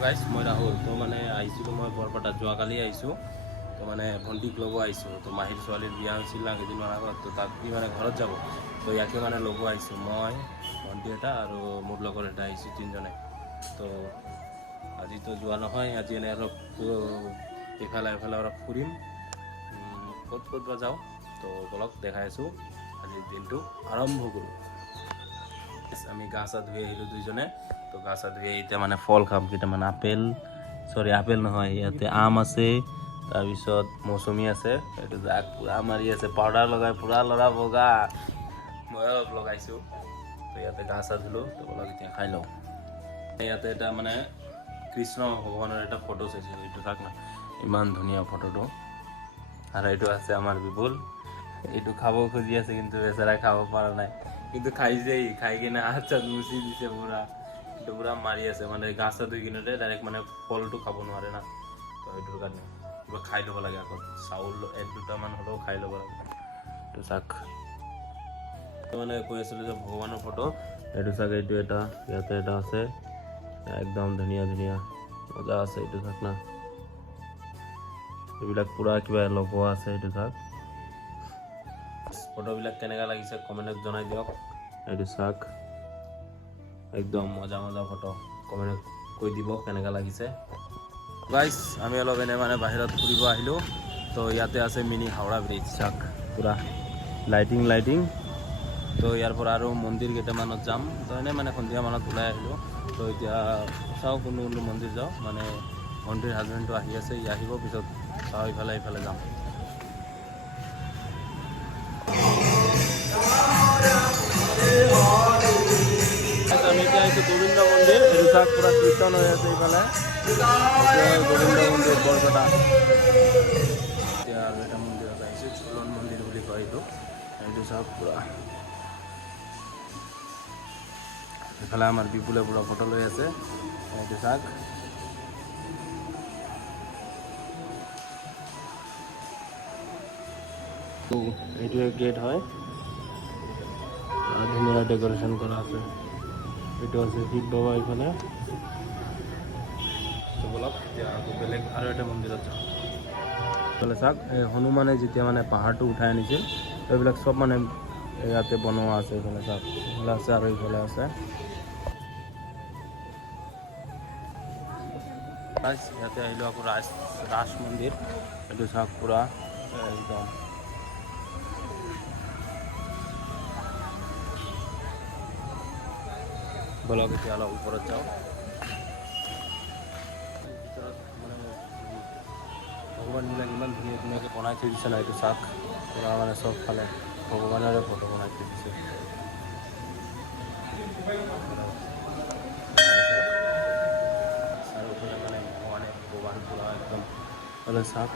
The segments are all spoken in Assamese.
গাইছ মই ৰাহুল তো মানে আহিছিলোঁ মই বৰপেটা যোৱাকালি আহিছোঁ তো মানে ভণ্টিক ল'ব আহিছোঁ তো মাহীৰ ছোৱালীৰ বিয়া হৈছিল না কেইদিনমান আগত তো তাক মানে ঘৰত যাব তো ইয়াকে মানে ল'ব আহিছোঁ মই ভণ্টি এটা আৰু মোৰ লগৰ এটা আহিছোঁ তিনিজনে তো আজিতো যোৱা নহয় আজি এনে অলপ ইফালে অলপ ফুৰিম ক'ত বা যাওঁ তো বলক দেখাই আছোঁ আজিৰ দিনটো আৰম্ভ কৰোঁ আমি গা চা ধুই আহিলোঁ দুইজনে তো গা চা ধুই এতিয়া মানে ফল খাম কেইটামান আপেল নহয় ইয়াতে আম আছে তাৰপিছত মৌচুমী আছে এইটো জাক পূৰা মাৰি আছে পাউডাৰ লগাই পূৰা ল'ৰা বগা মই অলপ লগাইছোঁ তো ইয়াতে গা চা ধুলোঁ তো অলপ এতিয়া খাই লওঁ ইয়াতে এটা মানে কৃষ্ণ ভগৱানৰ এটা ফটো চাইছিলোঁ এইটো চাওক না ইমান ধুনীয়া ফটোটো আৰু এইটো আছে আমাৰ বিপুল এইটো খাব খুজি আছে কিন্তু বেচাৰা খাব পৰা নাই কিন্তু খাইছেই খাই কিনে হাত চাত মুচি দিছে পুৰা এইটো পুৰা মাৰি আছে মানে গা চা ধুই কিনোতে ডাইৰেক্ট মানে ফলটো খাব নোৱাৰে না তো সেইটোৰ কাৰণে কিবা খাই ল'ব লাগে আকৌ চাউল এক দুটামান হ'লেও খাই ল'ব লাগে এইটো চাওক মানে কৈ আছিলোঁ যে ভগৱানৰ ফটো এইটো চাওক এইটো এটা ইয়াতে এটা আছে একদম ধুনীয়া মজা আছে এইটো চাওক না এইবিলাক পুৰা কিবা লগোৱা আছে এইটো চাওক ফটোবিলাক কেনেকুৱা লাগিছে কমেণ্টত জনাই দিয়ক এইটো চাওক একদম মজা ফটো কমেণ্টত কৈ দিব কেনেকুৱা লাগিছে গাইছ আমি অলপ এনে মানে বাহিৰত ফুৰিব আহিলোঁ তো ইয়াতে আছে মিনি হাওৰা ব্ৰিজ চাওক পুৰা লাইটিং তো ইয়াৰ পৰা আৰু মন্দিৰ কেইটামানত যাম তো এনেই মানে সন্ধিয়া মানত ওলাই আহিলোঁ তো এতিয়া চাওঁ কোনটো মন্দিৰ যাওঁ মানে ভণ্টিৰ হাজবেণ্ডটো আহি আছে ই আহিব পিছত চাওঁ ইফালে যাম আমি এতিয়া আহিছোঁ গোবিন্দ মন্দিৰ এইটো চাওক পুৰা কীৰ্তন হৈ আছে ইফালে গোবিন্দ মন্দিৰ বৰপেটা এতিয়া আৰু এটা মন্দিৰত আহিছোঁ চলন মন্দিৰ বুলি কয় এইটো চাওক পুৰা এইফালে আমাৰ বিপুলে পুৰা ফটো লৈ আছে এইটো চাওক এইটোৱে গেট হয় ধুনীয়া ডেকোৰেশ্যন কৰা আছে এইটো আছে শিৱ বাবা এইফালে বলক এতিয়া আকৌ বেলেগ আৰু এটা মন্দিৰত যাওঁ এইফালে চাওক এই হনুমানে যেতিয়া মানে পাহাৰটো উঠাই আনিছিল এইবিলাক চব মানে ইয়াতে বনোৱা আছে এইফালে চাওক এইফালে আছে আৰু এইফালে আছে ইয়াতে আহিলোঁ আকৌ ৰাজ মন্দিৰ এইটো চাওক পুৰা একদম বলক এতিয়া অলপ ওপৰত যাওঁ ভিতৰত মানে ভগৱানবিলাক ইমান ধুনীয়াকৈ বনাই থৈ দিছে না এইটো চাওক পুৰা মানে চবফালে ভগৱানৰে ফটো বনাই থৈ দিছে চাৰিওফালে মানে ভগৱান পুৰা একদম মানে চাওক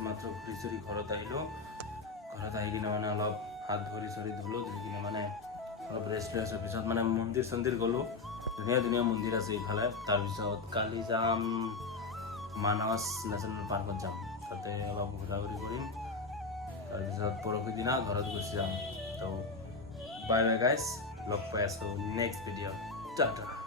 মাত্ৰ ঘূৰি ঘৰত আহিলোঁ ঘৰত আহি কিনে মানে অলপ হাত ভৰি ধুলোঁ ধুই কিনে মানে অলপ ৰেষ্ট লৈ আছোঁ পিছত মানে মন্দিৰ চন্দিৰ গ'লোঁ ধুনীয়া মন্দিৰ আছে ইফালে তাৰপিছত কালি যাম মানস নেশ্যনেল পাৰ্কত যাম তাতে অলপ ঘূৰা কৰিম তাৰপিছত পৰহি দিনা ঘৰত গুচি যাম তো বাই গাইছ লগ পাই আছোঁ নেক্সট ভিডিঅ' টাটা